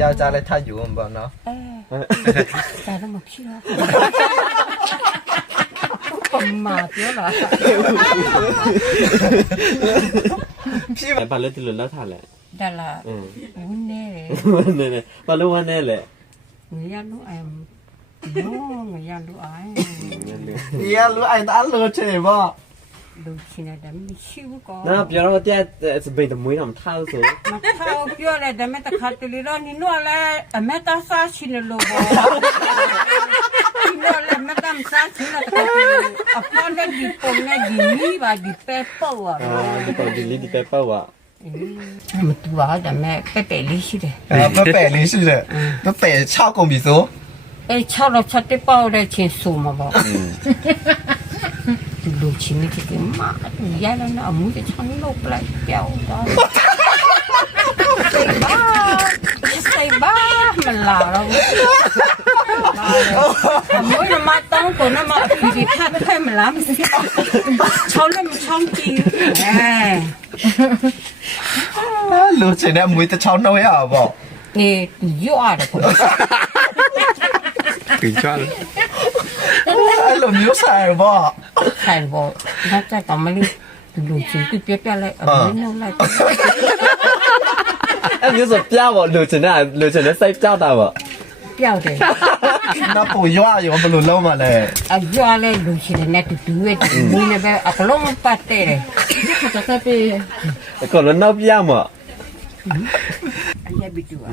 ယောက်ျားလည်းထယူမှာပေါ့နော်แต่ต้องมาพี่แล้วผมมาเยอะละพี่ ဘာလို့ဒီလိုလောက်ထားလဲ แต่ละวุ้นเน่เลย နေနေဘာလို့ဝမ်းနေလဲ เงียลูกไอ้น้องเงียลูกไอ้ ဒီကလူအိုင်တအားလို့ချေပေါ့ ดูชินะแต่ไม่ชิวก่อน နော်ပြောတော့တဲ့စပိန်တမွေးတော့ထားဆို มาเท่าเยอะเลยแต่ไม่ตะขัดตัวนี้แล้วนี่นวดแล้วแม่ตาซาชินะโลบนี่นวดแล้วแม่ตาซาชินะตะขัดตัวอ่ะพอได้ดีปงเนี่ยดีนี่ว่าดีเป๊ะเป้าอ่ะ ဒီပေါ်ဒီလီဒီပဲပေါ့ဝါ มันตัวแต่แม่เป๊ะๆလေးရှိတယ် မပယ်လေးရှိတယ်မပယ်6ကုန်ပြီဆို 哎，炒了炒的包的钱数嘛吧？录起那个妈，原来那木的长路不来掉的。谁吧，没拉了。没那么当过那么皮皮他太没拉没事，炒那么长筋，哎。လူချင်တဲ့မွေးတစ်ချောင်းနှုတ်ရအောင်ပေါ့ 你有啊的不？ ကြွားအဲ့လိုမျိုးဆိုင်ပေါ့ 看不？那在干嘛哩？录起就别来，没弄来。 အဲ့မျိုးဆိုပြပေါ့လိုချင်တဲ့စိတ်ကြောက်တာပေါ့ 表的。 နောက်ကိုရွာရောဘယ်လိုလုံးမလဲ 啊，原来录起来那都对的，你那边啊不弄不得嘞。这个别， ကောလည်းနောက်ပြမှာ 也别做啊。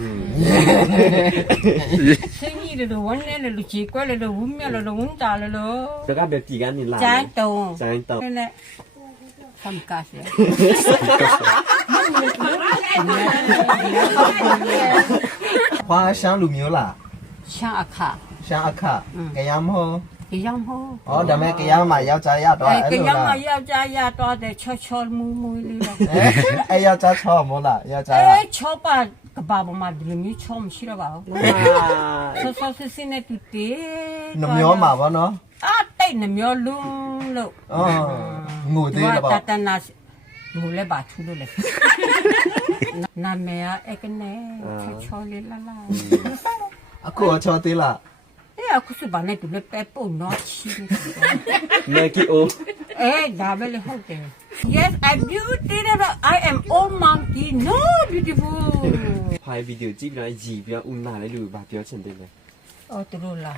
生意了都稳了了，奇怪了都稳面了都稳大了喽。 တကပဲကြည်ကနေလာ 战斗。 ကျန်တော့ 现在。他们干些。 ခွာရှမ်းလူမျိုးလား 像阿卡， ရှမ်းအခကရမ်းမဟုတ် 一样好。 ဩဒါမဲ့ကရမ်းမှာယောက်ျားရတော့ 哎， အဲ့ 跟 လို 样 လား 嘛要加要多的，悄悄摸摸的了。 အဲ့ယောက်ျားချောမို့လားယောက်ျား 哎，悄把个爸爸妈的里面悄没去了吧？说说是现在都得。 နှမျိုးမှာပေါ့နော် 啊，对，那苗လုံးလို့ အော်ငိုသေးတယ်ပေါ့ တတနာငိုလဲပါထူလို့လဲနာမည်အကနေချောလေးလာလာ အခုချောသေးလား အဲ့အခုစပါနေတူလဲပဲပုံတော့ချီ နေကီအို အဲ့ဒါပဲလေဟုတ်တယ် Yes I beauty I am old monkey no beautiful ဖိုင်ဗီဒီယိုကြည့်ပြီးတော့ရီပြီးတော့ဦးနာလေးလူဘာပြောချင်တယ်လဲ အော်တူလို့လား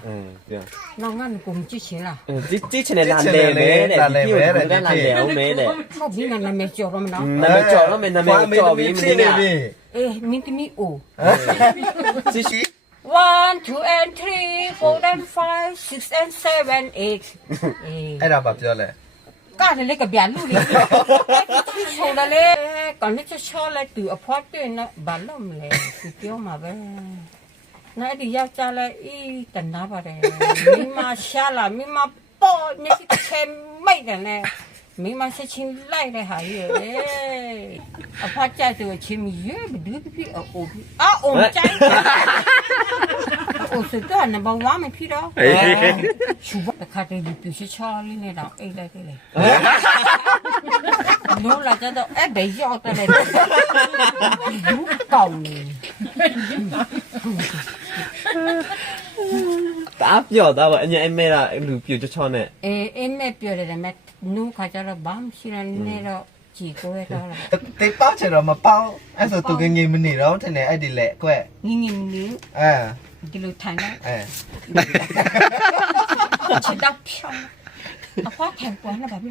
ပြော နောက်ငါကိုကြည့်ချင်လား ကြည့်ချင်တယ်လာလေမဲတဲ့လာလေမဲတဲ့လာလေအောင်မဲတဲ့ ဟုတ်ပြီနာမည်ကြော်တော့မနော် နာမည်ကြော်တော့မယ်နာမည်ကြော်ပြီးမင်းက အေးမင်းသမီးအို စီစီ 1 2 and 3 4 and 5 6 and 7 8အဲ့ဒါဘာပြောလဲ ကားလည်းကဗျာလူလေးချီချိုတယ်လေကောင်းချောလဲတူအဖွားတွေ့နေဘာလို့မလဲသူပြောမှာပဲနိုင်ဒီယောက်ျားလဲအေးတနာပါတယ်မိမရှာလာမိမပေါ်နေချင်မိတ်တယ်လေမိမရှိချင်းလိုက်တဲ့ဟာကြီးလေအဖွားကြတဲ့ချင်းရွေးဘဒူးပြအိုးအိုးကြိုက်အိုးစတော့နံပါတ်1မဖြစ်တော့ချူဘခါတဲ့ဒီပြချောလေးနဲ့တော့အိတ်လိုက်တယ်လေနိုးလာကြတော့အဲ့ဘေရောက်တယ်လေဘူးကောင်းနေ တာပြောတော့အညာအမဲလာလူပြချောနဲ့ အေးမဲ့ပြောတယ်မဲ့နူးခါကြတော့ဘာမှရှိရနေတော့ကြည်ကိုရတော့ တေပေါက်ချင်တော့မပေါက်အဲ့ဆိုသူငငယ်မနေတော့တဲ့အဲ့ဒီလေကွဲ့ ငင်းငင်းနီ အဲ ဒီလိုထိုင်လိုက် အဲ ချက်တော့ဖြောင်းအဖွားထိုင်ပွားနေပါပြီ